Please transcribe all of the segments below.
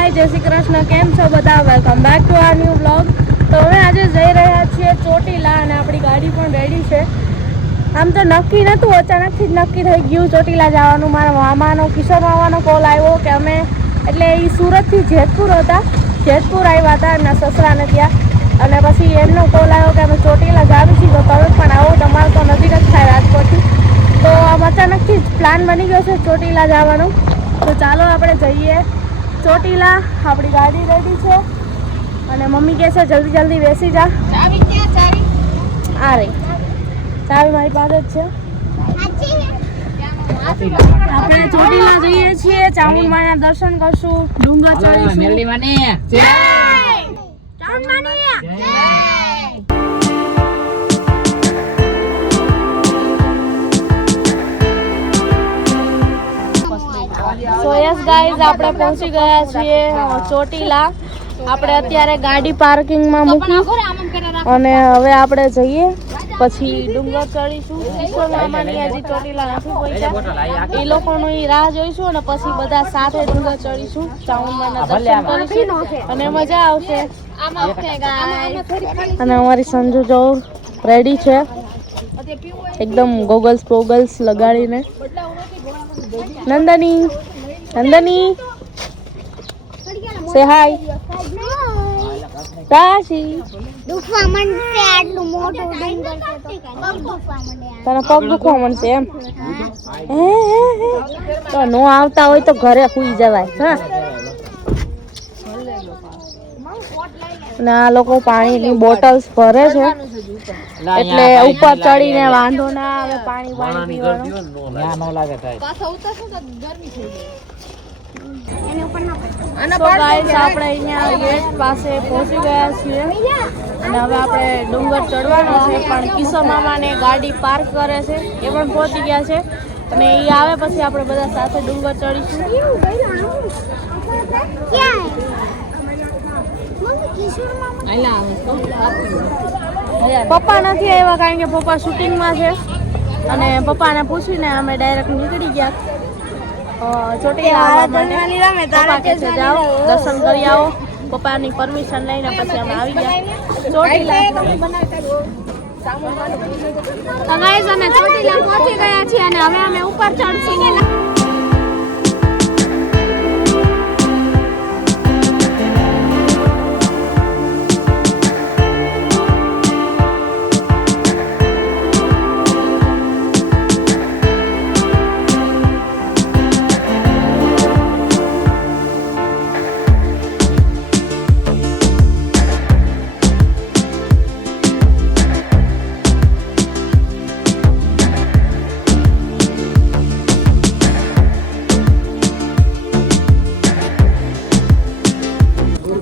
હાય જય શ્રી કૃષ્ણ, કેમ છો બધા? Welcome back to our new blog. તો હવે આજે જઈ રહ્યા છીએ ચોટીલા અને આપણી ગાડી પણ રેડી છે. આમ તો નક્કી નહોતું, અચાનકથી જ નક્કી થઈ ગયું ચોટીલા જવાનું. મારા મામાનો કિશોર મામાનો કોલ આવ્યો કે અમે એટલે એ સુરતથી જેતપુર હતા, જેતપુર આવ્યા હતા એમના સસરાને ત્યાં. અને પછી એમનો કોલ આવ્યો કે અમે ચોટીલા જાવી છીએ તો તમે પણ આવો, તમારે તો નજીક જ થાય રાજકોટથી. તો આમ અચાનકથી જ પ્લાન બની ગયો છે ચોટીલા જવાનો. તો ચાલો આપણે જઈએ ચોટીલા. આપણી ગાડી રેડી છે અને મમ્મી કહે છે જલ્દી જલ્દી બેસી જા. ચાવી ક્યાં? ચાવી આ રહી, ચાવી મારી પાસે જ છે. આપણે ચોટીલા જઈએ છીએ, ચામુંડમાના દર્શન કરશું, ડુંગર સો યસ ગાઈઝ, આપણે પહોંચી ગયા છીએ ચોટીલા. આપણે અત્યારે ગાડી પાર્કિંગમાં મૂકી અને હવે આપણે જઈએ, પછી ડુંગર ચડીશું. કિશોર મામાની હજી ચોટીલા નથી પહોંચ્યા, એ લોકોનું રાહ જોઈશું અને પછી બધા સાથે ડુંગર ચડીશું, ચામુંડમાના દર્શન કરીશું અને મજા આવશે. અને અમારી સંજુ જો રેડી છે એકદમ ગોગલ્સ પોગલ્સ લગાડીને. નંદની, નંદની સે હાય. રાશી દુખવા માંડશે, આટલું મોટું ડુંગર છે તો પગ દુખવા માંડે. તને પગ દુખવા માંડશે એમ? તો નો આવતા હોય તો ઘરે સુઈ જવાય. હા, અને આ લોકો પાણીની બોટલ્સ ભરે છે એટલે ઉપર ચડીને વાંધો ના આવે. પાણી પીવાનું આપણે અહીંયા ગેટ પાસે પહોંચી ગયા છીએ અને હવે આપણે ડુંગર ચડવાનો છે. પણ કિશોર મામાને ગાડી પાર્ક કરે છે, એ પણ પહોંચી ગયા છે અને એ આવે પછી આપણે બધા સાથે ડુંગર ચડીશું. પપ્પા નથી આવ્યા કારણ કે પપ્પા શૂટિંગમાં છે અને પપ્પાને પૂછીને અમે ડાયરેક્ટ નીકળી ગયા ચોટીલા આવવા માટે. પપ્પા કહે છે જાઓ દર્શન કરી આવો, પપ્પાની પરમિશન લઈને પછી અમે આવી ગયા ચોટીલા. અમે ચોટીલા પહોંચી ગયા છીએ અને હવે અમે ઉપર ચડશું.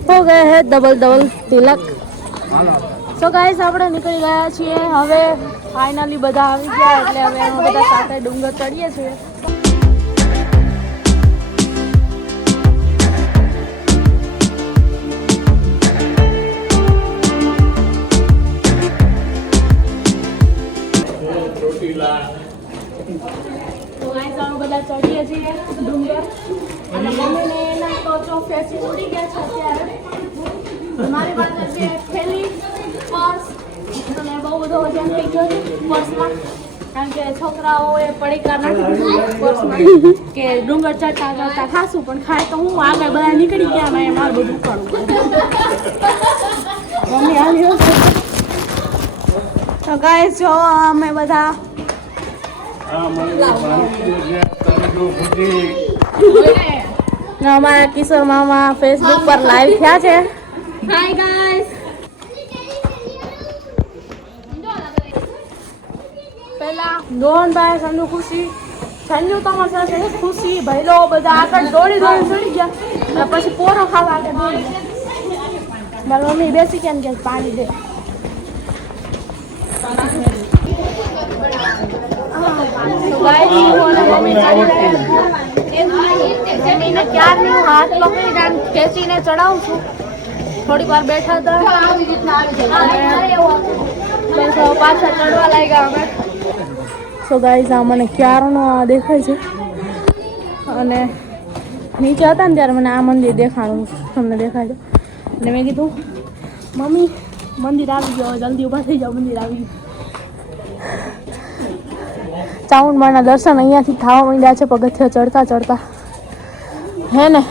हो गए हैं डबल डबल तिलक. સો ગાઈસ, આપણે નીકળી ગયા છીએ. હવે ફાઇનલી બધા આવી ગયા એટલે હવે અમે બધા સાથે ડુંગર ચડીએ છીએ. તો ગાઈસ અમે બધા ચડીએ છીએ ડુંગર અને મમ્મીને એના તો ચોફેસી ઉડી ગયા છે અત્યારે. મારી પાસે છે થેલી, પર્સ અને બહુ બધો વજન થઈ ગયો છે પર્સમાં કારણ કે છોકરાઓએ પડીકા નાખી પર્સમાં કે ડુંગર ચડતા ચડતા ખાશું પણ ખાય તો હું આગળ બધા નીકળી ગયા ને મારે બધું કરવું. મમ્મી આવ્યો છે તો ગાઈસ જો અમે બધા અમારા કિશોર મામા ફેસબુક પર લાઈવ થયા છે. હાય ગાઈસ, પહેલા રોહનભાઈ, સંજુ ખુશી, સંજુ તમારી સાથે ખુશી ભૈલો બધા આગળ દોડી ચડી ગયા પછી પોરો ખાવા આગળ દોડી ગયા. મારી મમ્મી બેસી કેમ કે પાણી દે. મમ્મીને ક્યારની હું હાથ પકડીને ખેંચીને ચડાવું છું. થોડી વાર બેઠા હતા પાછા ચડવા લાગ્યા અમે. સો ગાઈઝ, આ મને ક્યારનો દેખાય છે અને નીચે હતા ને ત્યારે મને આ મંદિર દેખાણું, તમને દેખાડો. અને મેં કીધું મમ્મી મંદિર આવી ગયો, જલ્દી ઊભા થઈ જાઓ, મંદિર આવી ગયું. ચામુંડમાના દર્શન અહીંયાથી થવા માંડ્યા છે પગથિયા ચડતા ચડતા, હે ને?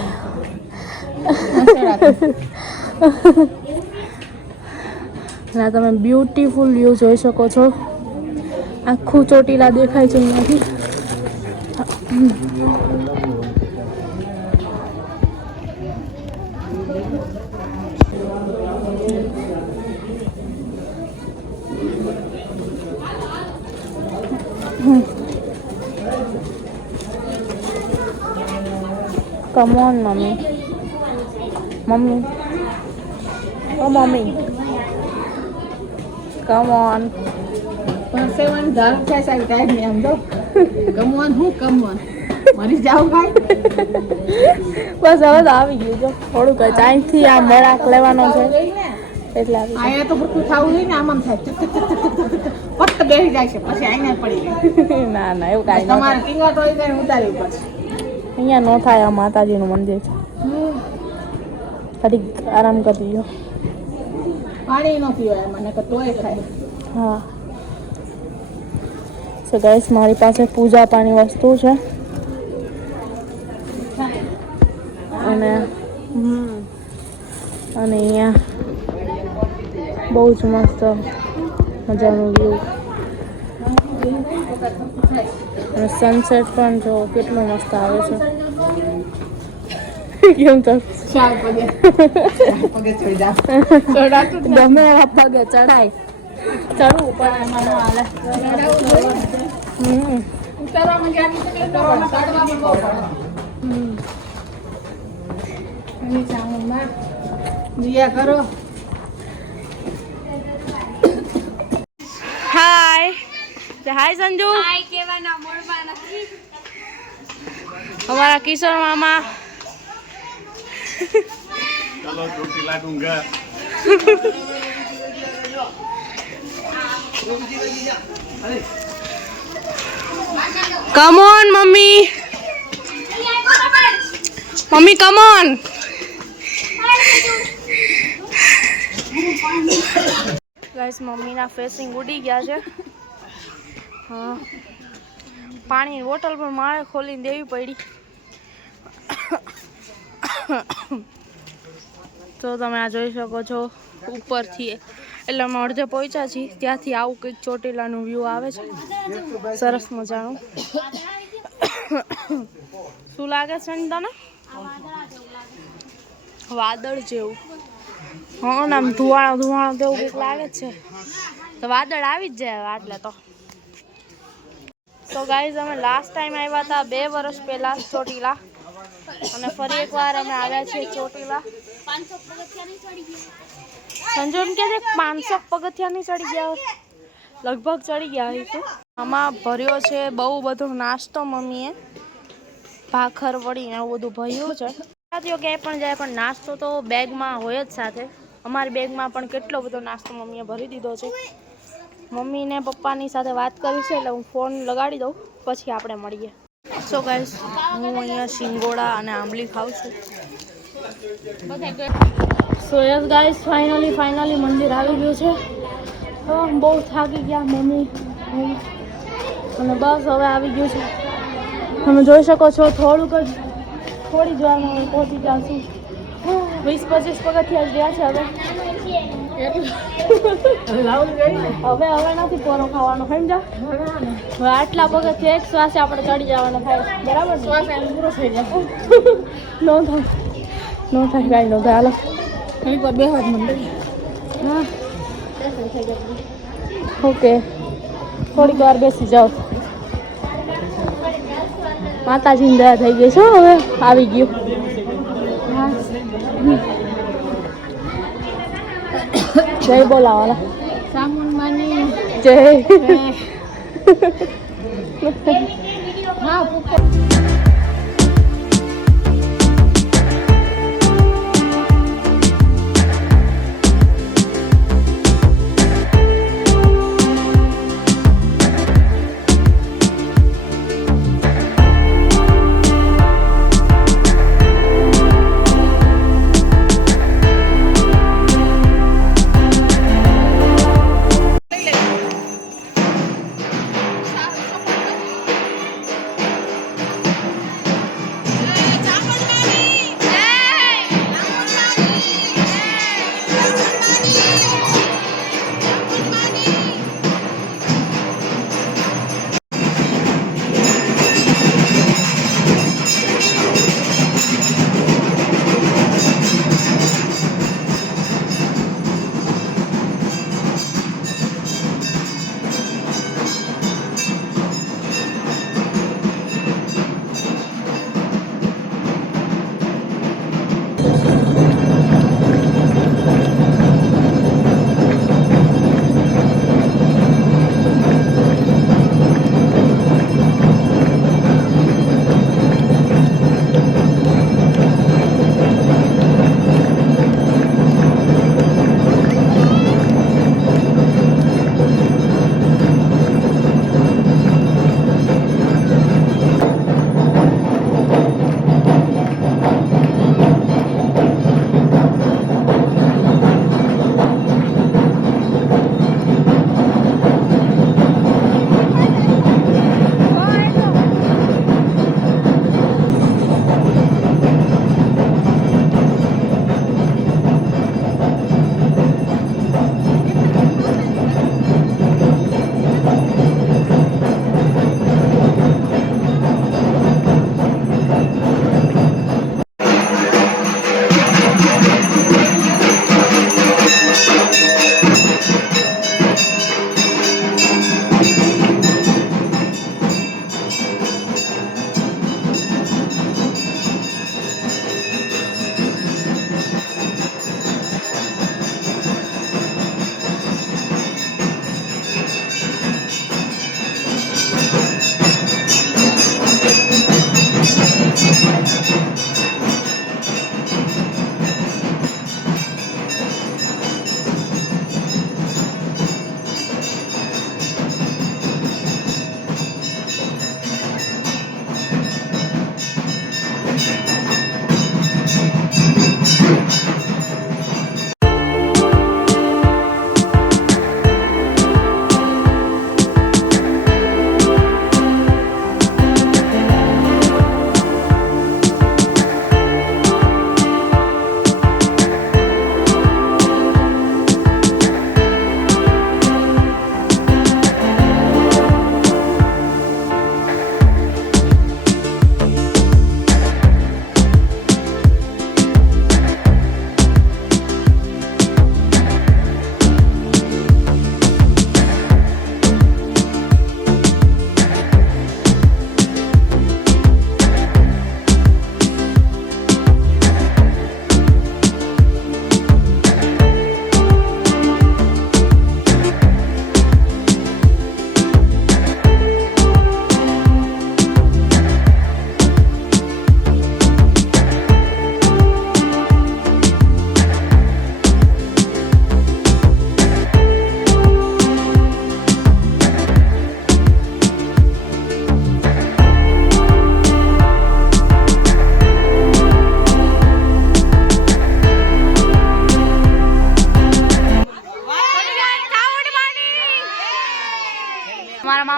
ના તમે બ્યુટીફુલ વ્યૂ જોઈ શકો છો. આખું ચોટીલા દેખાય છે અહીંયાથી. Come on, mommy. Mommy. Oh, mommy. Come on. પરસેવાની ધાર થાય સાહેબ ટાઈમ ને આમ જો કમવાન હું કમવાન મરી જાવ ભાઈ. બસ હવે તો આવી ગયું જો થોડુંક જ અહીંથી આ વળાંક લેવાનો છે એટલે આવી આયા તો ભરતું થાવું જોઈએ ને આમ આમ થાય પટ્ટ બેસી જાય છે પછી આઈને પડી ગયું. ના ના એવું કાંઈ તમારે ટીંગાટ હોય ત્યારે ઉતારવી પડશે. અહીંયા ન થાય, આ માતાજીનું મંદિર છે. ઘડીક આરામ કરી લો. પાણી ન પીવાય મને કે તોય થાય. હા સો ગાઈસ મારી પાસે પૂજા પાણી વસ્તુ છે અને અહીંયા બહુ જ મસ્ત મજાનું વ્યૂ અને સનસેટ પણ જો કેટલો મસ્ત આવે છે. કેમ તો પગે ચડી જાવ ચડાતું ગમે એવા પગે ચડાય, ચડવું પણ એમાં ન હાલે. ઉતારવામાં જ્યાં ચડવામાં બહુ પડે. ચામુંડમાં જીયા કરો. હાય સંજુ. હાય કેવાના મોડમાં નથી. हमारा किशोर मामा चलो चोटीला डूंगर come on mummy, mummy come on. Guys मम्मीना फेसिंग उड़ी गया છે. હા પાણીની બોટલ પણ મારે ખોલીને દેવી પડી. તો તમે આ જોઈ શકો છો ઉપરથી, એટલે અમે અડધે પહોંચ્યા છીએ ત્યાંથી આવું કંઈક ચોટીલાનું વ્યૂ આવે છે સરસ મજાનું. શું લાગે છે ને તને? વાદળ જેવું. હા ને આમ ધુવાણો ધુવાણો તેવું કંઈક લાગે છે. તો વાદળ આવી જ જાય આટલે તો. તો ગાઈઝ અમે લાસ્ટ ટાઈમ આવ્યા હતા 2 વર્ષ પહેલાં ચોટીલા, અને ફરી એકવાર અમે આવ્યા છીએ ચોટીલા. સંજુ એમ કે છે 500 પગથિયાની ચડી ગયા, લગભગ ચડી ગયા હશે. આમાં ભર્યો છે બહુ બધો નાસ્તો. મમ્મીએ ભાખર વળી ને એવું બધું ભર્યું છે. ક્યાંય પણ જાય પણ નાસ્તો તો બેગમાં હોય જ સાથે. અમારી બેગમાં પણ કેટલો બધો નાસ્તો મમ્મીએ ભરી દીધો છે. મમ્મીને પપ્પાની સાથે વાત કરી છે એટલે હું ફોન લગાડી દઉં પછી આપણે મળીએ. સો ગાઈસ હું અહીંયા શિંગોડા અને આંબલી ખાઉં છું. સો યસ ગાઈસ ફાઇનલી મંદિર આવી ગયું છે. બહુ થાકી ગયા મમ્મી અને બસ હવે આવી ગયું છે. તમે જોઈ શકો છો થોડી જ વારમાં પહોંચી જશું. 20-25 પગથિયા ગયા છે હવે. હવે નથી પોરો ખાવાનો, સમજા? હવે આટલા પગથિયા એક શ્વાસે આપણે ચડી જવાના થાય, બરાબર? શ્વાસ પૂરો થઈ જાય. નો થાય કાંઈ નો થાય. હાલો ઘણી વાર બેહવા જ મંડળી. હા ઓકે, થોડીક વાર બેસી જાઓ. માતાજીની દયા થઈ ગઈ છે. હવે આવી ગયું. હા જય બોલાવાલા ચામુંડમાની જય. હા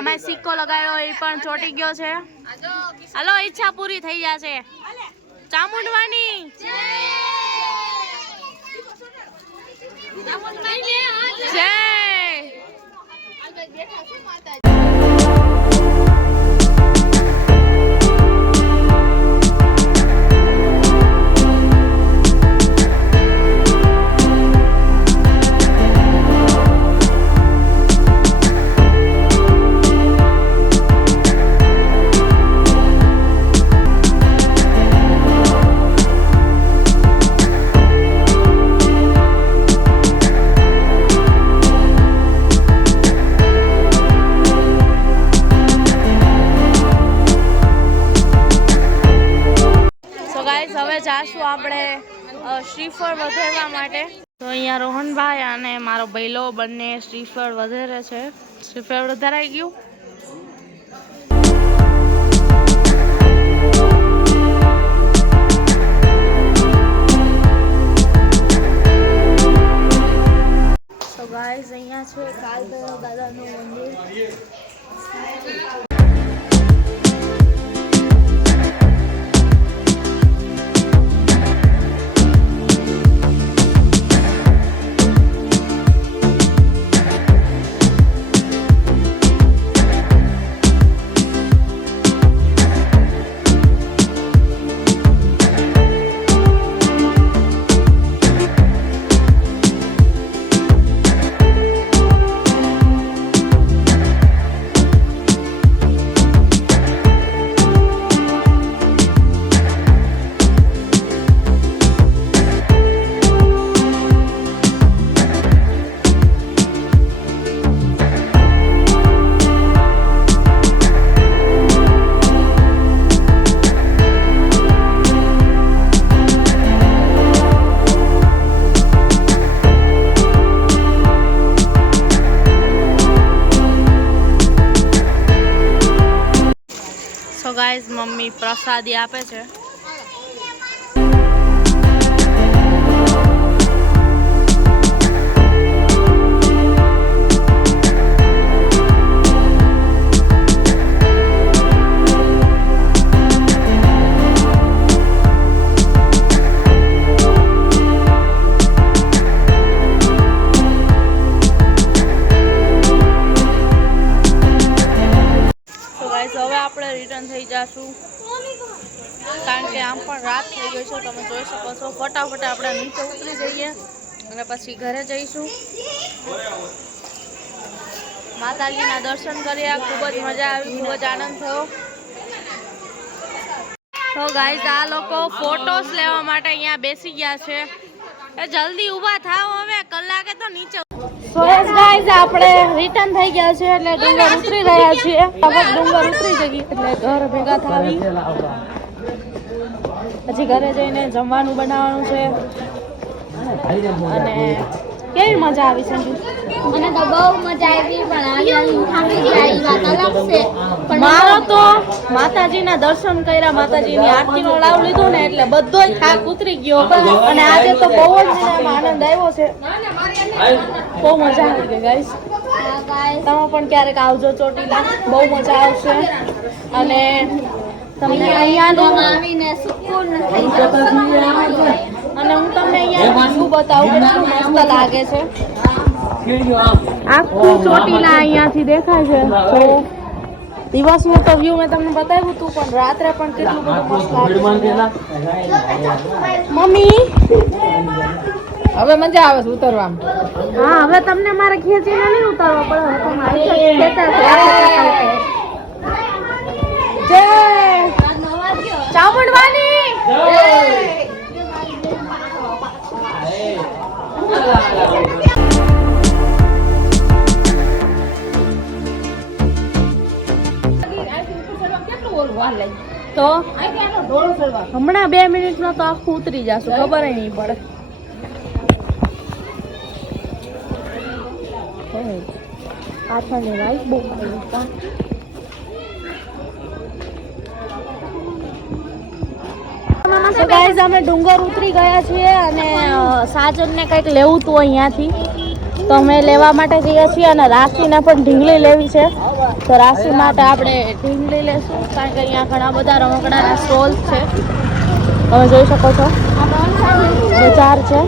ભાઈ સિક્કો લગાવ્યો એ પણ ચોટી ગયો છે. હાલો ઈચ્છા પૂરી થઈ જશે. ચામુંડવાની જય. હવે જાશું આપણે શ્રીફળ વધેરવા માટે. તો અહીંયા રોહનભાઈ અને મારો બૈલો બંને શ્રીફળ વધેરે છે. શ્રીફળ વધારાઈ ગયું. તો ગાઈસ અહીંયા છે કાલભૈરવ દાદાનું મંદિર. ગાઈસ મમ્મી પ્રસાદી આપે છે. હવે આપણે રિટર્ન થઈ જશું કારણ કે આમ પણ રાત થઈ ગઈ છે. તમે જોઈ શકો છો. ફટાફટ આપણે નીચે ઉતરી જઈએ અને પછી ઘરે જઈશું. માતાજીના દર્શન કર્યા. ખૂબ જ મજા આવી. ખૂબ જ આનંદ થયો. તો ગાઈસ આ લોકો ફોટોસ લેવા માટે અહીંયા બેસી ગયા છે. જલ્દી ઊભા થાવ. હવે કલાકે તો નીચે. સો ગાઈસ આપણે રિટર્ન થઈ ગયા છે એટલે ડુંગર ઉતરી રહ્યા છીએ. હવે ડુંગર ઉતરી જઈએ એટલે ઘર ભેગા થાવી. પછી ઘરે જઈને જમવાનું બનાવવાનું છે. અને કેવી મજા આવી સંજુ? મને તો બહુ મજા આવી પણ આવી વાત અલગ છે. મારો તો માતાજીના દર્શન કર્યા, માતાજીની આરતીનો લાવ લીધો ને એટલે બધો જ થાક ઉતરી ગયો. અને આજે તો બહુ જ આનંદ આવ્યો છે. બહુ મજા આવી ગઈ ગાઈસ. તમે પણ ક્યારેક આવજો ચોટીલા. બહુ મજા આવશે. અને તમને અહીંયાનું આવીને સુકૂન થઈ જશે. અને હું તમને અહીંયા શું બતાવું કેટલું મસ્ત લાગે છે. આખું ચોટીલા અહીંયાથી દેખાય છે. તો દિવસનું તો વ્યૂ મેં તમને બતાવ્યું હતું પણ રાત્રે પણ કેટલું બધું મસ્ત લાગે છે. મમ્મી હવે મજા આવે છે ઉતરવામાં. હા હવે તમને મારે ખેંચીને નહીં ઉતારવા પડે. જય ચામુંડવાની. તો હમણાં 2 મિનિટમાં તો આખું ઉતરી જશું. ખબર નહીં પડે. પાછળની લાઈટ બહુ તો ગાઈઝ અમે ડુંગર ઉતરી ગયા છીએ અને સાજનને કંઈક લેવું હતું અહીંયાથી તો અમે લેવા માટે જઈએ છીએ અને રાશિને પણ ઢીંગલી લેવી છે. તો રાશિ માટે આપણે ઢીંગલી લેશું કારણ કે અહીંયા ઘણા બધા રમકડાના સ્ટોલ્સ છે. તમે જોઈ શકો છો બજાર છે.